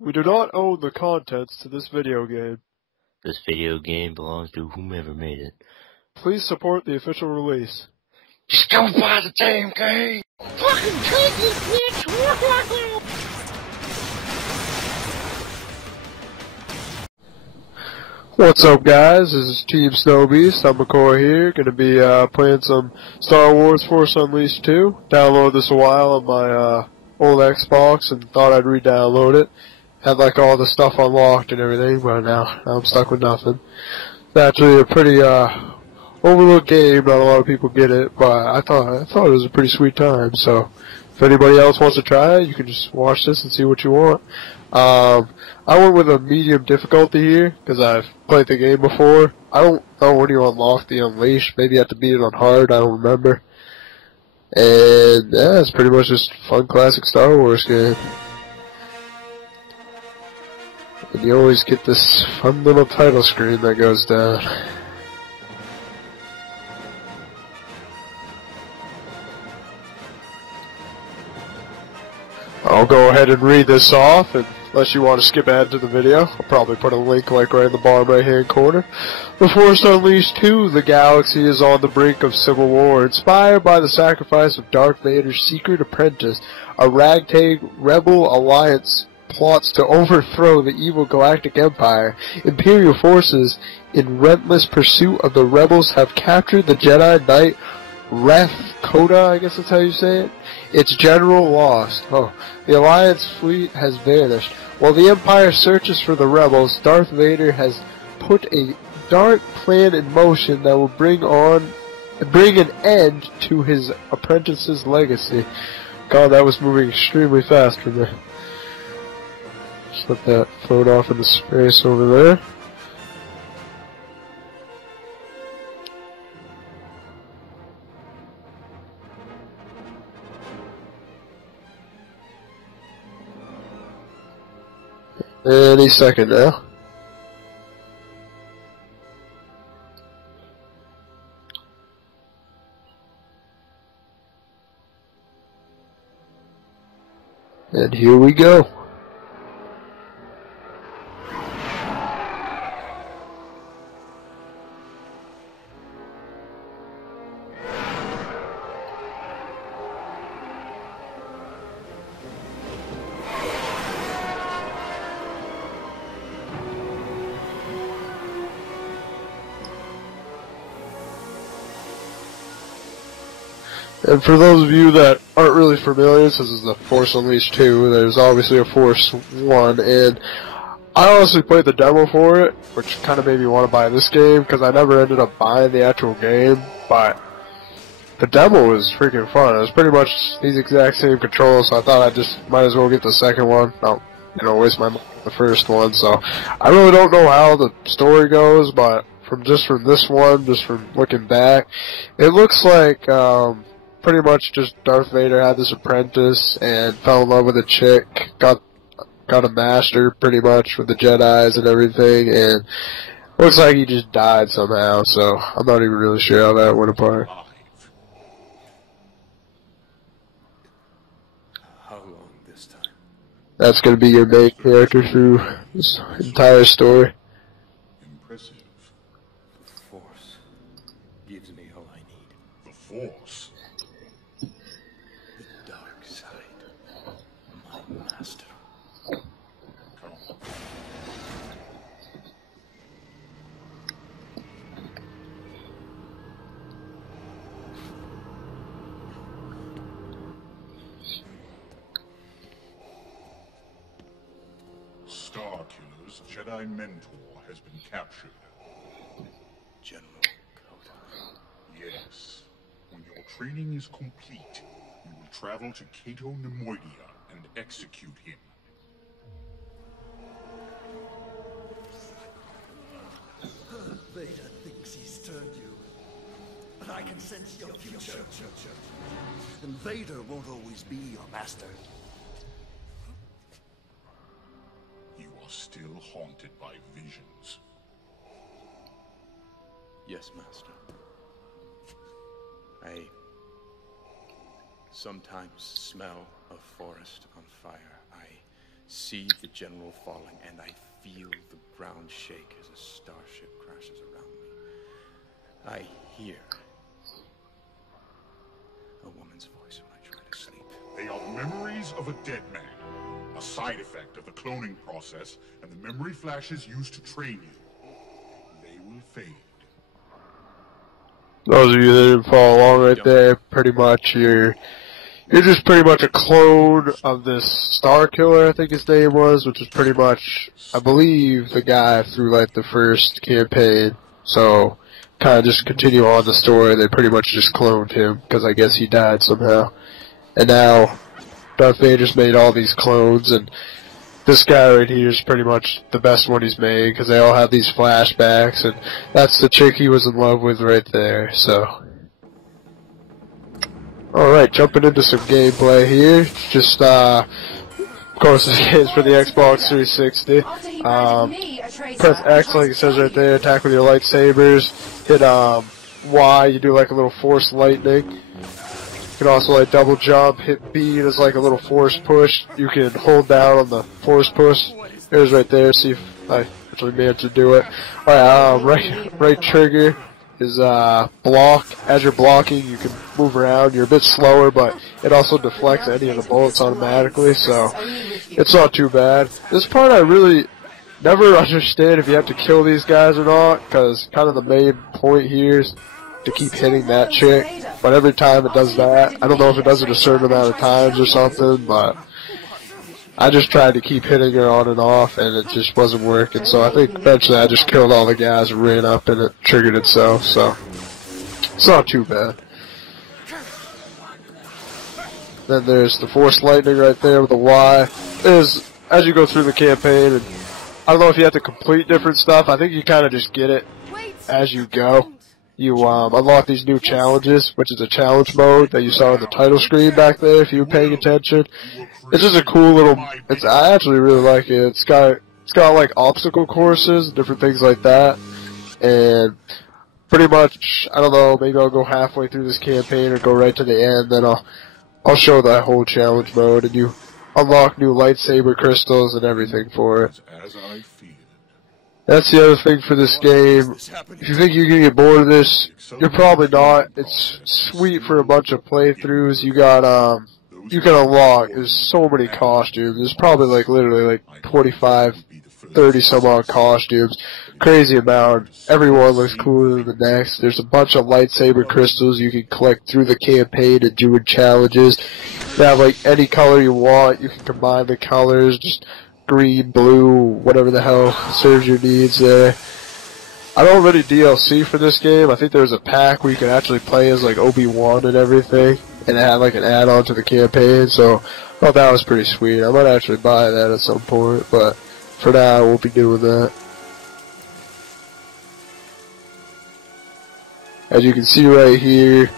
We do not own the contents to this video game. This video game belongs to whomever made it. Please support the official release. Just go buy the damn game! Fucking take this bitch! What's up, guys? This is Team Snowbeast. I'm McCoy here. Gonna be playing some Star Wars Force Unleashed 2. Downloaded this a while on my old Xbox and thought I'd re-download it. Had like all the stuff unlocked and everything, but now I'm stuck with nothing. It's actually a pretty overlooked game. Not a lot of people get it, but I thought it was a pretty sweet time. So if anybody else wants to try it, you can just watch this and see what you want. I went with a medium difficulty here because I've played the game before. I don't know when you unlock the Unleashed. Maybe you have to beat it on hard. I don't remember. And yeah, it's pretty much just a fun classic Star Wars game. And you always get this fun little title screen that goes down. I'll go ahead and read this off, and unless you want to skip ahead to the video, I'll probably put a link like right in the bottom right hand corner. The Force Unleashed 2, the galaxy is on the brink of civil war. Inspired by the sacrifice of Darth Vader's secret apprentice, a ragtag rebel alliance plots to overthrow the evil Galactic Empire. Imperial forces, in relentless pursuit of the rebels, have captured the Jedi Knight Reth Koda, I guess that's how you say it. Its general lost. The Alliance fleet has vanished. While the Empire searches for the rebels, Darth Vader has put a dark plan in motion that will bring an end to his apprentice's legacy. God, that was moving extremely fast for me. Just let that float off into space over there. Any second now. And here we go. And for those of you that aren't really familiar, this is the Force Unleashed 2, there's obviously a Force 1, and I honestly played the demo for it, which kind of made me want to buy this game, because I never ended up buying the actual game, but the demo was freaking fun. It was pretty much these exact same controls, so I thought I just might as well get the second one. Not, waste my money on the first one, so I really don't know how the story goes, but from this one, just from looking back, it looks like, pretty much just Darth Vader had this apprentice and fell in love with a chick, got a master pretty much with the Jedis and everything, and looks like he just died somehow, so I'm not even really sure how that went apart. How long this time? That's going to be your main character through this entire story. Impressive. The Force gives me all I need. The Force? The dark side. My master. Starkiller's Jedi mentor has been captured. General Koda. Yes. When your training is complete, you will travel to Cato Nemoidia and execute him. Vader thinks he's turned you, but I can sense your future. And Vader won't always be your master. You are still haunted by visions. Yes, Master. I sometimes smell a forest on fire. I see the general falling, and I feel the ground shake as a starship crashes around me. I hear a woman's voice when I try to sleep. They are memories of a dead man, a side effect of the cloning process and the memory flashes used to train you. They will fade. Those of you that didn't follow along right there, pretty much you're just pretty much a clone of this Star Killer, I think his name was, which is pretty much, I believe, the guy through like the first campaign. So, kind of just continue on the story. They pretty much just cloned him because I guess he died somehow. And now Darth Vader's made all these clones, and this guy right here is pretty much the best one he's made because they all have these flashbacks, and that's the chick he was in love with right there. So, alright, jumping into some gameplay here. Just, of course, this game's for the Xbox 360. Press X, like it says right there, attack with your lightsabers. Hit Y, you do like a little force lightning. You can also like double jump, hit B, there's like a little force push. You can hold down on the force push. There's right there, see if I actually managed to do it. Alright, right trigger is block. As you're blocking, you can move around. You're a bit slower, but it also deflects any of the bullets automatically, so it's not too bad. This part I really never understand if you have to kill these guys or not, because kind of the main point here is to keep hitting that chick. But every time it does that, I don't know if it does it a certain amount of times or something, but I just tried to keep hitting her on and off, and it just wasn't working. So I think eventually I just killed all the guys and ran up, and it triggered itself. So it's not too bad. Then there's the Force Lightning right there with the Y. As you go through the campaign, and I don't know if you have to complete different stuff. I think you kind of just get it as you go. You unlock these new challenges, which is a challenge mode that you saw on the title screen back there if you were paying attention. It's just a cool little, I actually really like it. It's got like obstacle courses, different things like that. And pretty much, I don't know, maybe I'll go halfway through this campaign or go right to the end, then I'll show that whole challenge mode, and you unlock new lightsaber crystals and everything for it. As I feared. That's the other thing for this game. If you think you're gonna get bored of this, you're probably not. It's sweet for a bunch of playthroughs. You got, you can unlock, there's so many costumes. There's probably like literally like 25, 30 some odd costumes. Crazy amount. Everyone looks cooler than the next. There's a bunch of lightsaber crystals you can collect through the campaign and doing challenges. You have like any color you want. You can combine the colors, just green, blue, whatever the hell serves your needs there. I don't have any DLC for this game. I think there was a pack where you could actually play as like Obi-Wan and everything, and it had like an add-on to the campaign, so I thought that was pretty sweet. I might actually buy that at some point, but for now I won't be doing that. As you can see right here,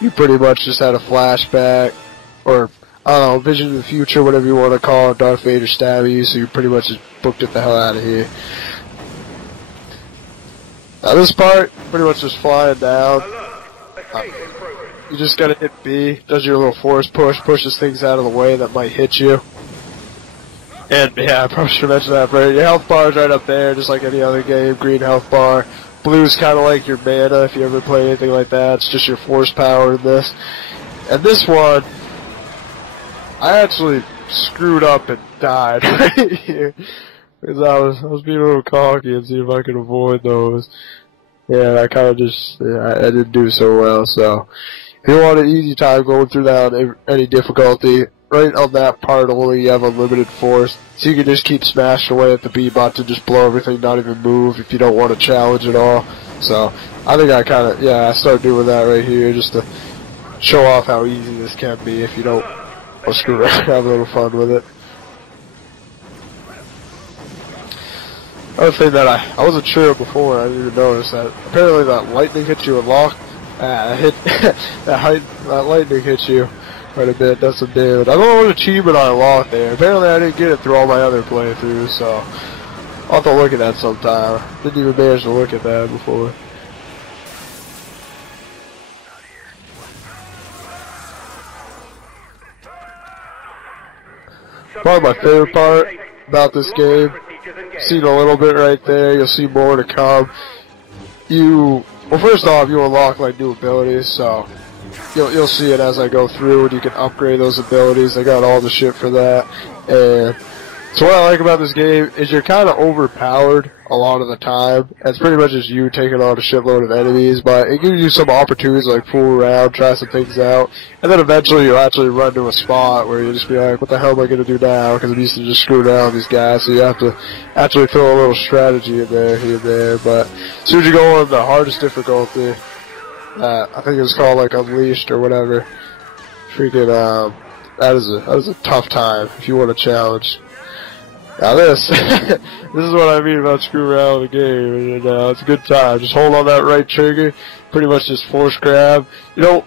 you pretty much just had a flashback, or I don't know, vision of the future, whatever you want to call it. Darth Vader stabbed you, so you pretty much just booked it the hell out of here. Now this part, pretty much just flying down. You just gotta hit B, does your little force push, pushes things out of the way that might hit you. And yeah, I probably should mention that, but your health bar is right up there, just like any other game. Green health bar. Blue's kind of like your mana, if you ever play anything like that. It's just your force power in this. And this one, I actually screwed up and died right here. Because I was being a little cocky and see if I could avoid those. Yeah, I kind of just, I didn't do so well, so. If you want an easy time going through that on any difficulty, right on that part only you have unlimited force. So you can just keep smashing away at the B button, just blow everything, not even move if you don't want to challenge at all. So, I think I kind of, I started doing that right here just to show off how easy this can be if you don't screw around, have a little fun with it. Another thing that I wasn't sure before, I didn't even notice that apparently that lightning hits you a lot. That lightning hits you quite a bit, does some damage. I don't know what achievement I unlocked there. Apparently I didn't get it through all my other playthroughs, so I'll have to look at that sometime. Didn't even manage to look at that before. Probably my favorite part about this game. Seen a little bit right there. You'll see more to come. Well, first off, you unlock like new abilities, so you'll see it as I go through, and you can upgrade those abilities. They got all the shit for that. And so what I like about this game is you're kind of overpowered a lot of the time. It's pretty much just you taking on a shitload of enemies, but it gives you some opportunities to like fool around, try some things out, and then eventually you'll actually run to a spot where you just be like, what the hell am I going to do now? Because I'm used to just screwing around with these guys, so you have to actually throw a little strategy in there, here and there. But as soon as you go on the hardest difficulty, I think it was called like Unleashed or whatever, freaking, that is a tough time if you want a challenge. Now this is what I mean about screw around with the game, and it's a good time. Just hold on that right trigger, pretty much just force grab. You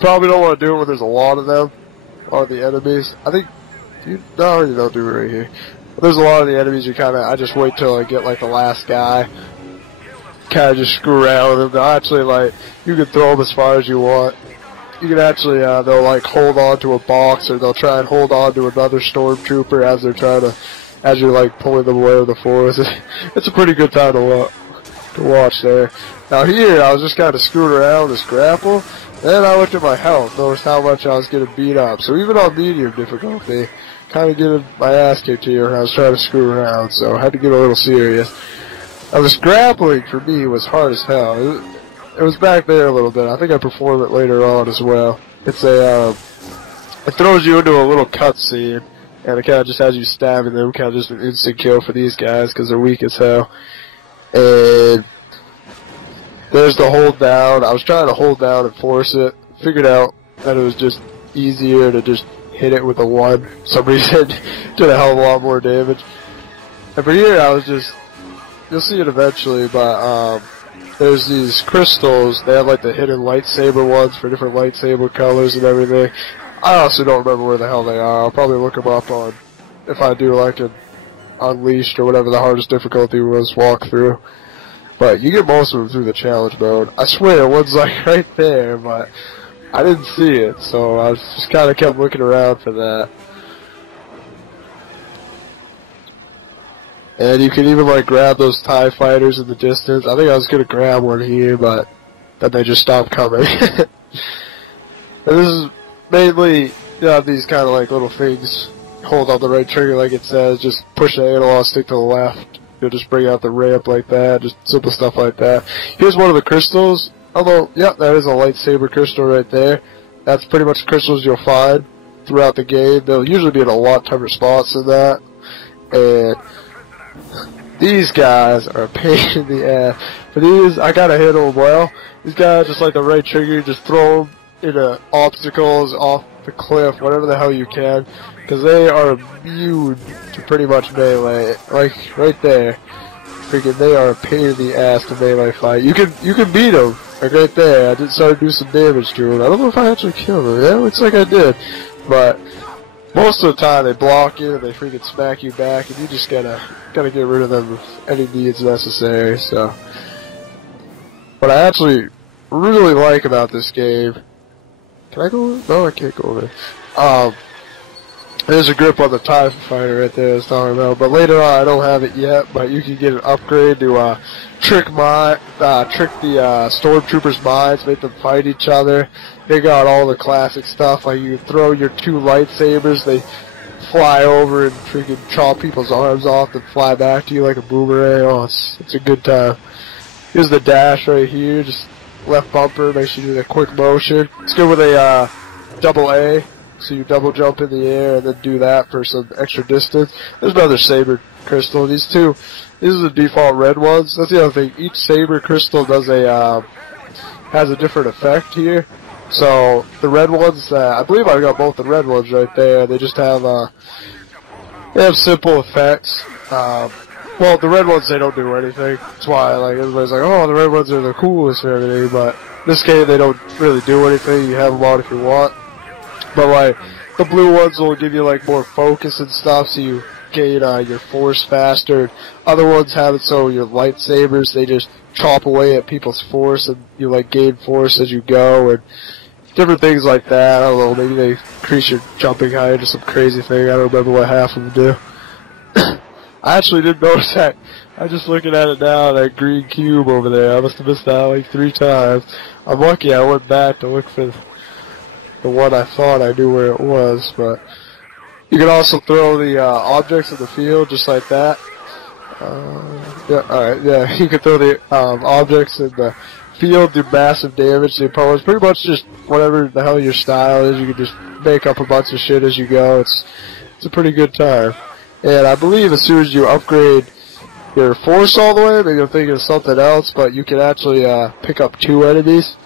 probably don't want to do it when there's a lot of them, on the enemies. I think, no, you don't do it right here. But there's a lot of the enemies I just wait till I get like the last guy, kind of just screw around with them. They'll actually like, you can throw them as far as you want. You can actually, they'll like hold on to a box, or they'll try and hold on to another stormtrooper as you're like pulling them away with the force. It's a pretty good time to watch there. Now here, I was just kind of screwing around with this grapple, then I looked at my health, noticed how much I was getting beat up. So even on medium difficulty, kind of getting my ass kicked here when I was trying to screw around, so I had to get a little serious. Now this grappling for me was hard as hell. It was back there a little bit. I think I perform it later on as well. It's it throws you into a little cutscene, and it kind of just has you stabbing them, kind of just an instant kill for these guys because they're weak as hell. And there's the hold down. I was trying to hold down and force it. Figured out that it was just easier to just hit it with a 1. For some reason, did a hell of a lot more damage. And for here, I was just, you'll see it eventually, but there's these crystals. They have like the hidden lightsaber ones for different lightsaber colors and everything. I also don't remember where the hell they are. I'll probably look them up on, if I do like an Unleashed or whatever the hardest difficulty was, walkthrough. But you get most of them through the challenge mode. I swear, one's like right there, but I didn't see it, so I just kind of kept looking around for that. And you can even like grab those TIE fighters in the distance. I think I was gonna grab one here, but then they just stopped coming. And this is mainly, these kind of like little things. Hold on the right trigger like it says, just push the analog stick to the left. You'll just bring out the ramp like that, just simple stuff like that. Here's one of the crystals. Although, yeah, that is a lightsaber crystal right there. That's pretty much the crystals you'll find throughout the game. They'll usually be in a lot tougher spots than that. And these guys are a pain in the ass. For these, I gotta handle them well. These guys, just like the right trigger, just throw them into obstacles, off the cliff, whatever the hell you can. Because they are immune to pretty much melee. Like, right there. Freaking, they are a pain in the ass to melee fight. You can beat them. Like, right there. I did start to do some damage to them. I don't know if I actually killed them. Yeah, it looks like I did. But most of the time, they block you, and they freaking smack you back, and you just gotta get rid of them if any needs necessary, so. What I actually really like about this game, can I go over? No, I can't go over. There's a grip on the TIE fighter right there I was talking about, but later on I don't have it yet, but you can get an upgrade to trick the stormtroopers' minds, make them fight each other. They got all the classic stuff, like you throw your 2 lightsabers, they fly over and freaking chop people's arms off and fly back to you like a boomerang. Oh, it's a good time. Here's the dash right here, just left bumper, make sure you do the quick motion. It's good with a double A. So you double jump in the air and then do that for some extra distance. There's another saber crystal. These are the default red ones. That's the other thing. Each saber crystal does has a different effect here. So the red ones, I believe I got both the red ones right there. They just have simple effects. Well, the red ones, they don't do anything. That's why like everybody's like, oh, the red ones are the coolest and everything. But in this game, they don't really do anything. You have them on if you want. But like, the blue ones will give you like more focus and stuff, so you gain your force faster. Other ones have it so your lightsabers, they just chop away at people's force, and you like gain force as you go, and different things like that. I don't know, maybe they increase your jumping height or some crazy thing. I don't remember what half of them do. I actually didn't notice that. I'm just looking at it now, that green cube over there. I must have missed that like 3 times. I'm lucky I went back to look for the one I thought I knew where it was, but you can also throw the objects in the field just like that. Yeah, alright, yeah, you can throw the objects in the field, do massive damage to the opponents. Pretty much just whatever the hell your style is, you can just make up a bunch of shit as you go. It's a pretty good time. And I believe as soon as you upgrade your force all the way, maybe I'm thinking of something else, but you can actually pick up 2 enemies.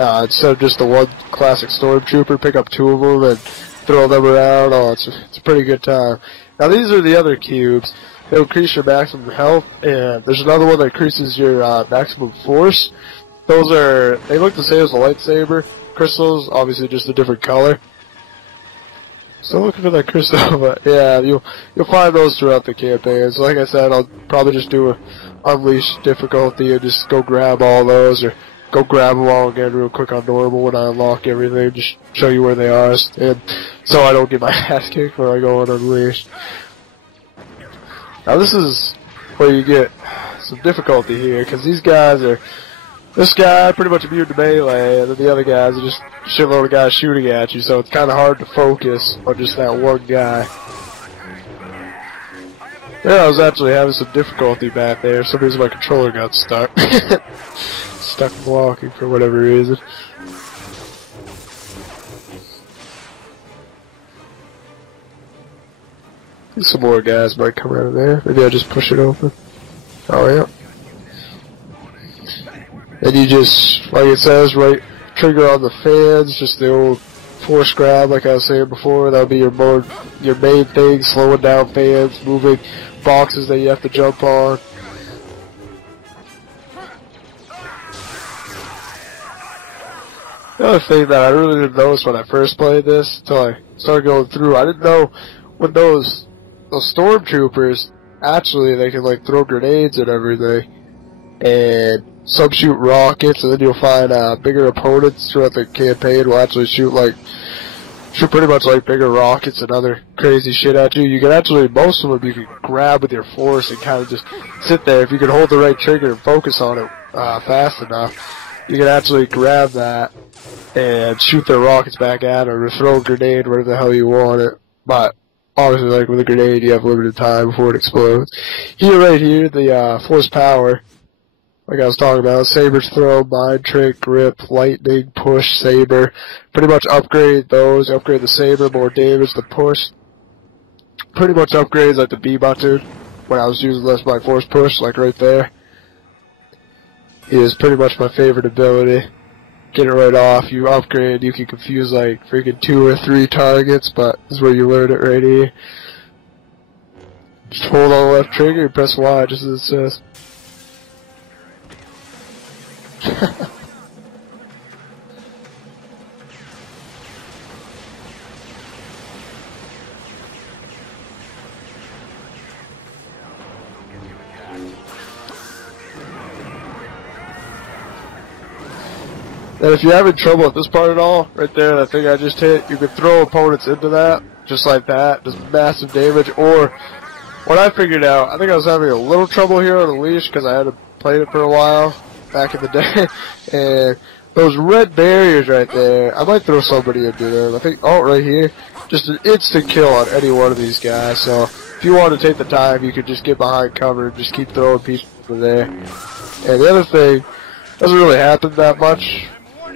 Instead of just the one classic stormtrooper, pick up 2 of them and throw them around. Oh, it's a pretty good time. Now these are the other cubes. They increase your maximum health, and there's another one that increases your maximum force. Those they look the same as a lightsaber. Crystals, obviously just a different color. Still looking for that crystal, but yeah, you'll find those throughout the campaign. So like I said, I'll probably just do a unleash difficulty and just go grab all those, or go grab them all again real quick on normal when I unlock everything, just show you where they are, and so I don't get my ass kicked when I go on unleash. Now this is where you get some difficulty here, because these guys are, this guy pretty much immune to melee, and then the other guys are just a shitload of guys shooting at you, so it's kind of hard to focus on just that one guy. Yeah, I was actually having some difficulty back there. For some reason my controller got stuck. Stuck blocking for whatever reason. Some more guys might come out of there. Maybe I'll just push it open. Oh yeah. And you just, like it says, right trigger on the fans, just the old force grab like I was saying before. That'll be your main thing, slowing down fans, moving boxes that you have to jump on. The other thing that I really didn't notice when I first played this, until I started going through, I didn't know when those stormtroopers, actually they can like throw grenades and everything, and some shoot rockets, and then you'll find bigger opponents throughout the campaign will actually shoot pretty much like bigger rockets and other crazy shit at you. You can actually, most of them you can grab with your force and kind of just sit there. If you can hold the right trigger and focus on it fast enough, you can actually grab that and shoot their rockets back at it, or throw a grenade wherever the hell you want it. But obviously, like with a grenade, you have limited time before it explodes. Here, right here, the force power, like I was talking about, Saber's throw, mind trick, grip, lightning, push, saber. Pretty much upgrade those. Upgrade the saber, more damage. The push, pretty much upgrades like the B button when I was using less my force push, like right there. Is pretty much my favorite ability. Get it right off. You upgrade, you can confuse like freaking 2 or 3 targets, but this is where you learn it right here. Just hold on the left trigger and press Y, just as it says. And if you're having trouble at this part at all, right there, that thing I just hit, you can throw opponents into that, just like that, just massive damage. Or, what I figured out, I think I was having a little trouble here on Unleashed because I hadn't played it for a while, back in the day, and those red barriers right there, I might throw somebody into them. I think, oh, right here, just an instant kill on any one of these guys. So, if you want to take the time, you could just get behind cover and just keep throwing people over there. And the other thing, doesn't really happen that much.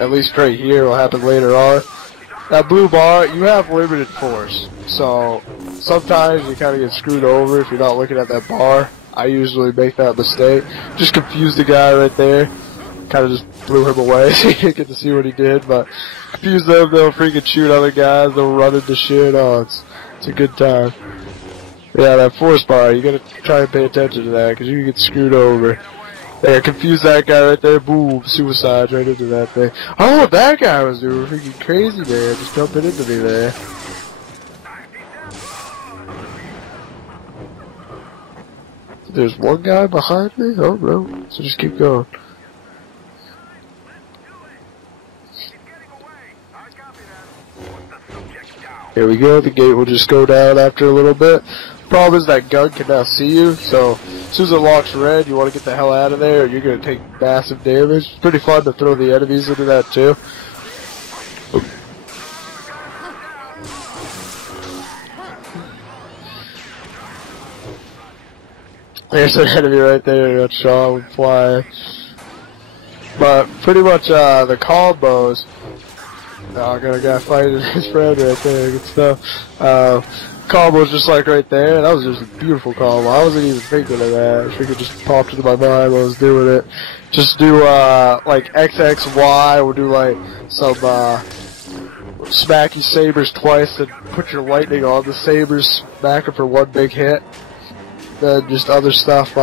At least right here, will happen later on. That blue bar, you have limited force, so sometimes you kind of get screwed over if you're not looking at that bar. I usually make that mistake. Just confuse the guy right there. Kind of just blew him away, so you didn't get to see what he did, but confuse them, they'll freaking shoot other guys, they'll run into shit. Oh, it's a good time. Yeah, that force bar, you gotta try and pay attention to that, because you can get screwed over. There, confuse that guy right there, boom, suicide right into that thing. I don't know what that guy was doing, freaking crazy, man, just jumping into me there. There's one guy behind me? Oh no, so just keep going. Here we go, the gate will just go down after a little bit. Problem is that gun can now see you, so as soon as it locks red, you want to get the hell out of there, or you're going to take massive damage. It's pretty fun to throw the enemies into that too. There's an enemy right there, got shot with flying. But pretty much the combos. Oh, I got a guy fighting his friend right there, good stuff. Combo's just like right there. That was just a beautiful combo. I wasn't even thinking of that. I think it just popped into my mind while I was doing it. Just do like XXY, we'll do like some smacky sabers twice and put your lightning on the sabers, smack it for one big hit. Then just other stuff,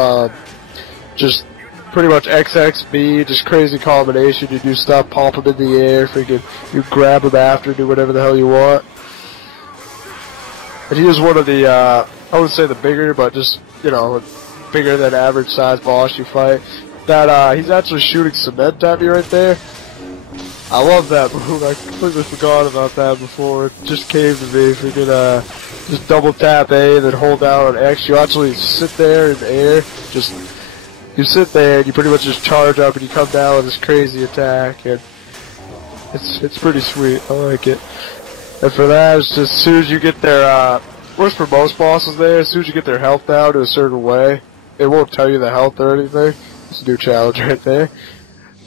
just pretty much XXB, just crazy combination. You do stuff, pop them in the air, freaking, you grab them after, do whatever the hell you want. And he was one of the, I wouldn't say the bigger, but just, you know, bigger than average size boss you fight. That, he's actually shooting cement at me right there. I love that move. I completely forgot about that before. It just came to me. Freaking, just double tap A and then hold down on X. You actually sit there in the air, just, you sit there and you pretty much just charge up and you come down with this crazy attack, and it's pretty sweet. I like it. And for that, it's just as soon as you get their, works for most bosses there, as soon as you get their health down to a certain way, it won't tell you the health or anything. It's a new challenge right there.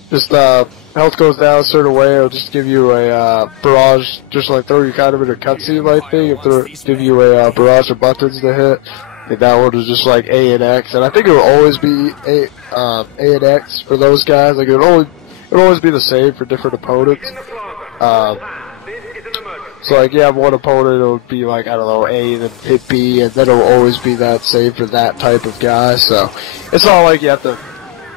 Just, health goes down a certain way, it'll just give you a, barrage, just like throw you kind of in a cutscene like thing, and give you a, barrage of buttons to hit. I think that one was just like A and X, and I think it will always be A and X for those guys. Like, it'll always be the same for different opponents. So like, you have one opponent, it'll be like, I don't know, A, then hit B, and then it'll always be that same for that type of guy, so it's not like you have to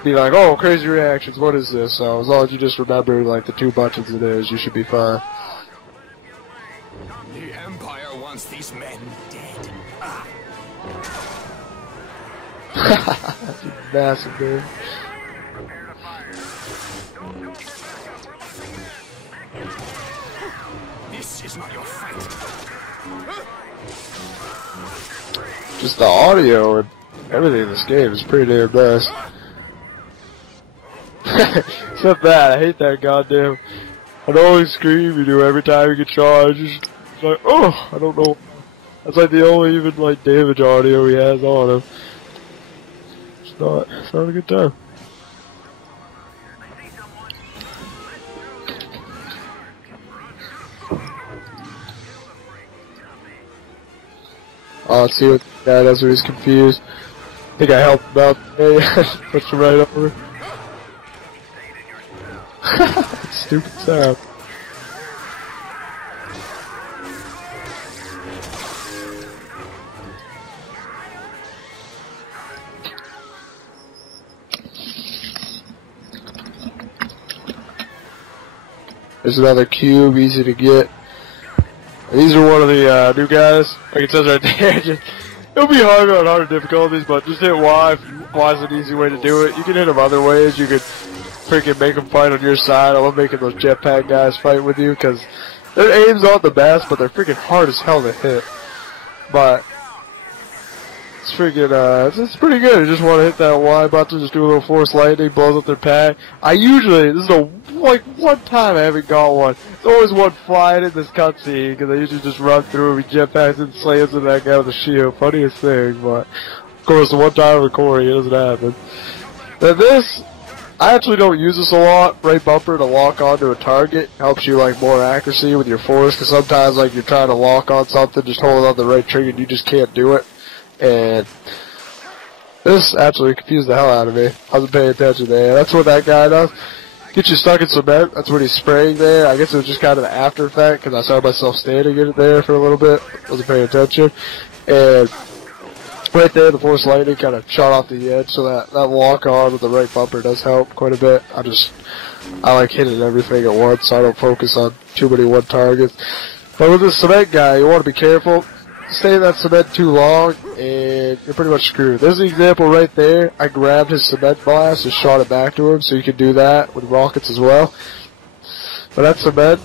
be like, oh, crazy reactions, what is this? So as long as you just remember, like, the 2 buttons it is, you should be fine. The Empire wants these men dead. Ah. That's massive, dude. This is not your fight. Just the audio and everything in this game is pretty damn nice. Except that, I hate that goddamn annoying scream you do every time you get shot. It's like, oh, I don't know. That's like the only even like damage audio he has on him. It's not a good time. Oh, let's see what the guy does when he's confused. I think I helped him out. Hey, pushed him right over. Stupid sound. There's another cube, easy to get. These are one of the new guys. Like it says right there, it'll be harder on harder difficulties, but just hit Y. Y is an easy way to do it. You can hit them other ways. You could freaking make them fight on your side. I love making those jetpack guys fight with you because their aim's not the best, but they're freaking hard as hell to hit. But it's freaking, it's pretty good. You just want to hit that Y button, just do a little force lightning, blows up their pack. I usually, this is like one time I haven't got one. There's always one flying in this cutscene because I usually just run through and jetpacks and slams into that guy with a shield. Funniest thing, but of course the one time with Corey it doesn't happen. Then this, I actually don't use this a lot. Right bumper to lock onto a target helps you like more accuracy with your force because sometimes like you're trying to lock on something, just holding on the right trigger and you just can't do it. And this actually confused the hell out of me. I wasn't paying attention there. That's what that guy does. Get you stuck in cement. That's what he's spraying there. I guess it was just kind of the after effect because I saw myself standing in it there for a little bit. Wasn't paying attention. And right there, the force lightning kind of shot off the edge, so that lock on with the right bumper does help quite a bit. I like hitting everything at once, so I don't focus on too many one targets. But with this cement guy, you want to be careful. Stay in that cement too long, and you're pretty much screwed. There's the example right there. I grabbed his cement blast and shot it back to him, so you can do that with rockets as well. But that cement,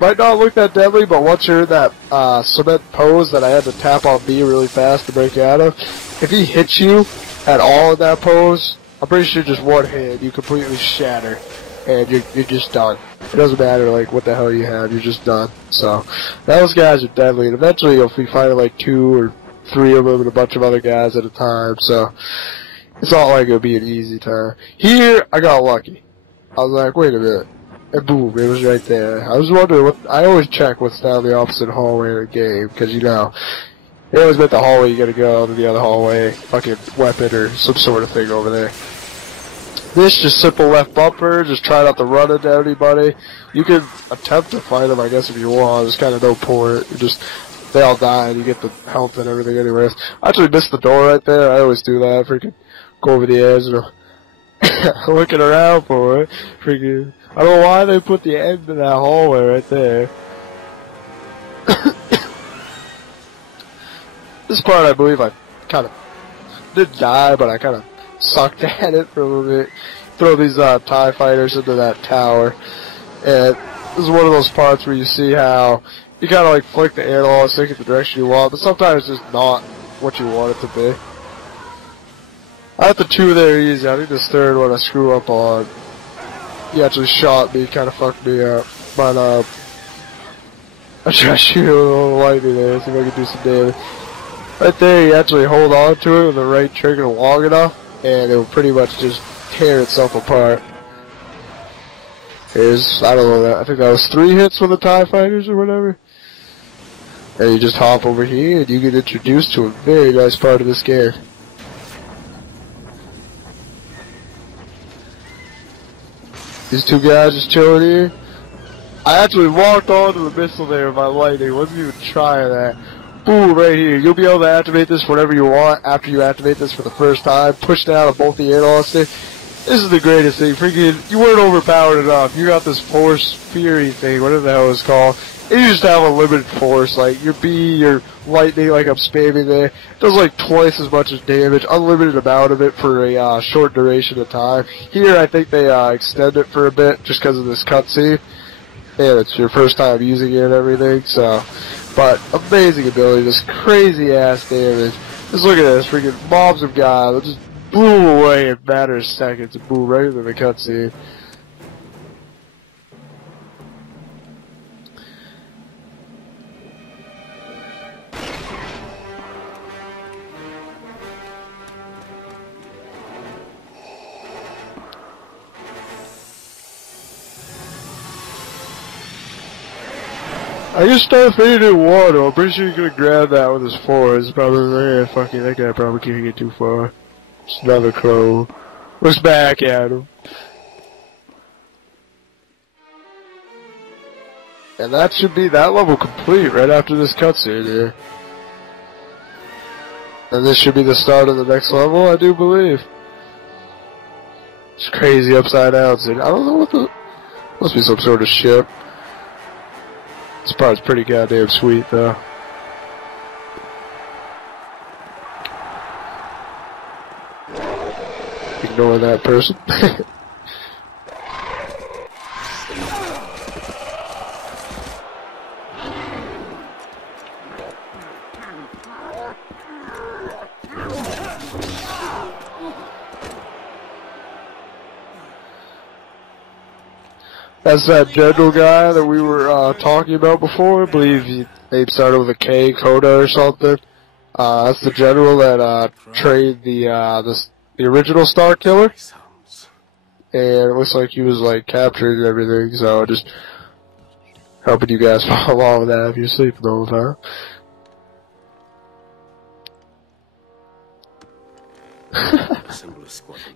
might not look that deadly, but once you're in that cement pose that I had to tap on B really fast to break out of, if he hits you at all in that pose, I'm pretty sure just one hit, you completely shatter, and you're just done. It doesn't matter like what the hell you have, you're just done. So those guys are deadly, and eventually you'll be fighting like 2 or 3 of them and a bunch of other guys at a time. So it's not like it'll be an easy time. Here I got lucky. I was like, wait a minute. And boom, it was right there. I was wondering what, I always check what's down the opposite hallway in a game, because you know, you always bet the hallway you gotta go to the other hallway, fucking weapon or some sort of thing over there. This, just simple left bumper, just try not to run into anybody. You can attempt to fight them, I guess, if you want. There's kind of no point. You just, they all die and you get the health and everything anyways. I actually missed the door right there. I always do that. Freaking go over the edge and looking around for it. Freaking, I don't know why they put the end of that hallway right there. This part, I believe I kind of did die, but I kind of sucked at it for a little bit. Throw these TIE fighters into that tower. And this is one of those parts where you see how you kind of like flick the analog stick in the direction you want, but sometimes it's just not what you want it to be. I had the 2 there easy. I think this 3rd one I screw up on. He actually shot me, kind of fucked me up. But I tried to shoot a little lightning there, see if I can do some damage. Right there, you actually hold on to it with the right trigger long enough, and it will pretty much just tear itself apart. Here's, I don't know, I think that was 3 hits with the TIE fighters or whatever. And you just hop over here and you get introduced to a very nice part of this game. These 2 guys just chilling here. I actually walked onto the missile there with my lightning, wasn't even trying that. Boom, right here. You'll be able to activate this whenever you want after you activate this for the first time. Push down on both the analog sticks. This is the greatest thing. Freaking, you weren't overpowered enough. You got this force fury thing, whatever the hell it's called. And you just have unlimited force. Like, your B, your lightning, like I'm spamming there, does like twice as much as damage. Unlimited amount of it for a short duration of time. Here, I think they extend it for a bit just because of this cutscene. And it's your first time using it and everything, so. But amazing ability, just crazy ass damage. Just look at this, freaking mobs of guys that just blew away in a matter of seconds and boom, right into the cutscene. I just started fading in water. I'm pretty sure you're gonna grab that with his 4. It's probably like, fucking, that guy probably can't get too far. Just another clone. Looks back at him. And that should be that level complete right after this cutscene here. And this should be the start of the next level, I do believe. It's crazy upside down. I don't know what the... Must be some sort of ship. This part's pretty goddamn sweet, though. Ignore that person. That's that general guy that we were talking about before. I believe his name started with a K, Coda or something. That's the general that trained the original Star Killer. And it looks like he was like captured and everything, so just helping you guys follow along with that if you're sleeping all the time.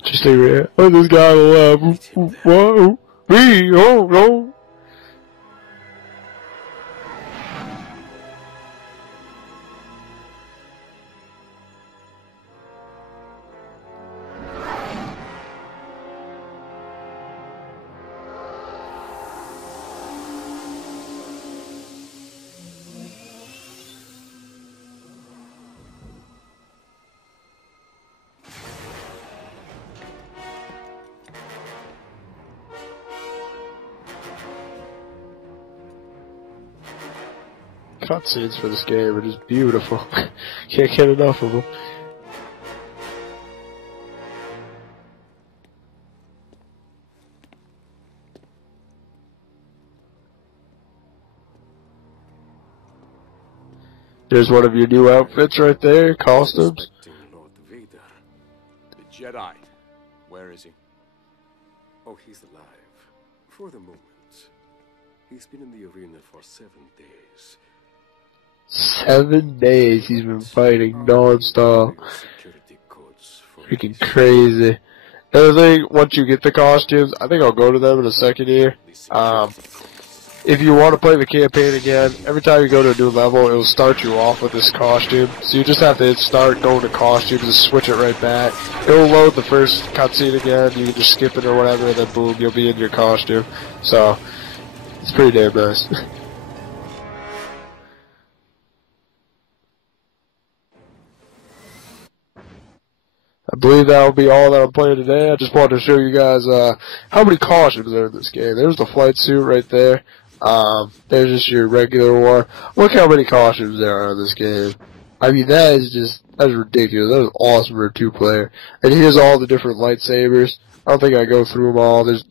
Just stay right. Oh, this guy on the left. Whoa. Me, oh no. cutscenes for this game are just beautiful. Can't get enough of them. There's one of your new outfits right there, costumes. Lord Vader. The Jedi. Where is he? Oh, he's alive. For the moment. He's been in the arena for 7 days. 7 days he's been fighting non-stop. Security codes for Freaking crazy. Another thing, once you get the costumes, I think I'll go to them in a second here. If you want to play the campaign again, every time you go to a new level, it'll start you off with this costume. So you just have to hit start, go into costumes, and switch it right back. It'll load the first cutscene again, you can just skip it or whatever, and then boom, you'll be in your costume. So, it's pretty damn nice. I believe that will be all that I'm playing today. I just wanted to show you guys how many costumes are in this game. There's the flight suit right there. There's just your regular one. Look how many costumes there are in this game. I mean, that's ridiculous. That is awesome for a 2-player. And here's all the different lightsabers. I don't think I go through them all. There's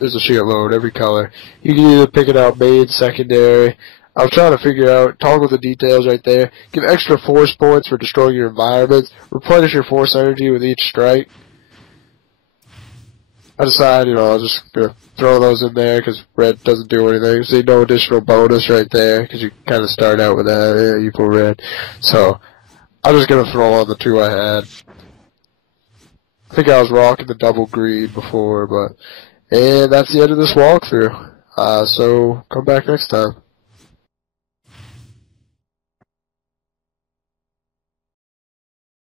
a shitload, every color. You can either pick it out main, secondary. I was trying to figure out, toggle the details right there. Give extra force points for destroying your environments. Replenish your force energy with each strike. I decided, I was just going to throw those in there because red doesn't do anything. See, no additional bonus right there because you kind of start out with that. Yeah, you put red. So, I'm just going to throw on the 2 I had. I think I was rocking the double green before, and that's the end of this walkthrough. So, come back next time.